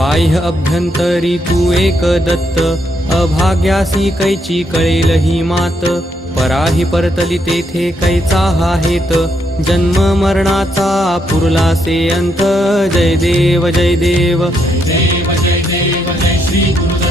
बाह्य अभ्यंतरी तू एक दत्त. अभाग्यासी कैची कळेल ही मात. पराही परतली तेथे कैचा हा हेत. जन्म मरणाचा पुरलासे अंत. जय देव जय देव. देव जय देव जय श्री गुरु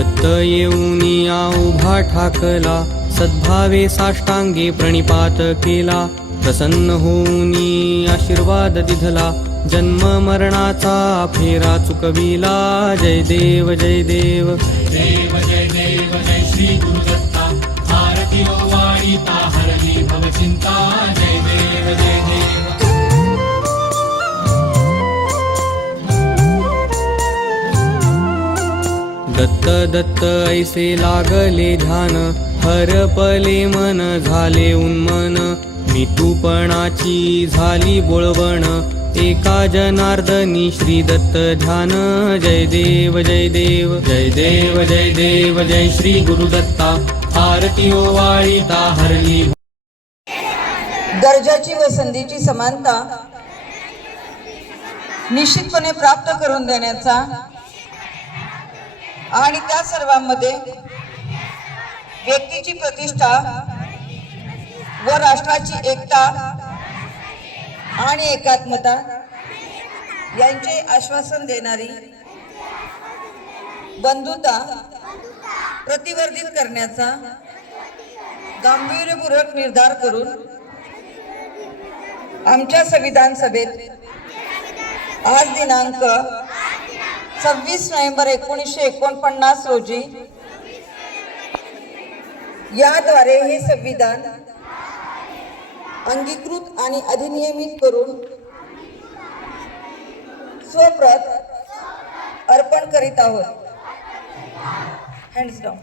दत्त येऊनी या उभा ठाकला सद्भावे साष्टांगे प्रणिपात केला. प्रसन्न होऊनी आशीर्वाद दिधला जन्म मरणाचा फेरा चुकविला. जय देव जय देव. देव जय देव जय श्री गुरुदत्ता. आरती हो भवचिंता दत्त दत्त ऐसे लागले ध्यान. हरपले मन झाले उन्मन. मितूपणाची झाली बोळवण. एका जनार्दनी श्री दत्त ध्यान. जय देव जय देव. जय देव जय देव जय श्री गुरुदत्ता आरती हो ओवाळीता हरली. दर्जाची व संधीची समानता निश्चितपणे प्राप्त करून देण्याचा आणि त्या सर्वांमध्ये व्यक्तीची प्रतिष्ठा व राष्ट्राची एकता आणि एकात्मता यांचे आश्वासन देणारी बंधुता प्रतिवर्धित करण्याचा गांभीर्यपूर्वक निर्धार करून आमच्या संविधान सभेत आज दिनांक सव्वीस नोव्हेंबर एकोणीसशे एकोणपन्नास रोजी याद्वारे हे संविधान अंगीकृत आणि अधिनियमित करून स्वप्रत अर्पण करीत आहोत. Hands down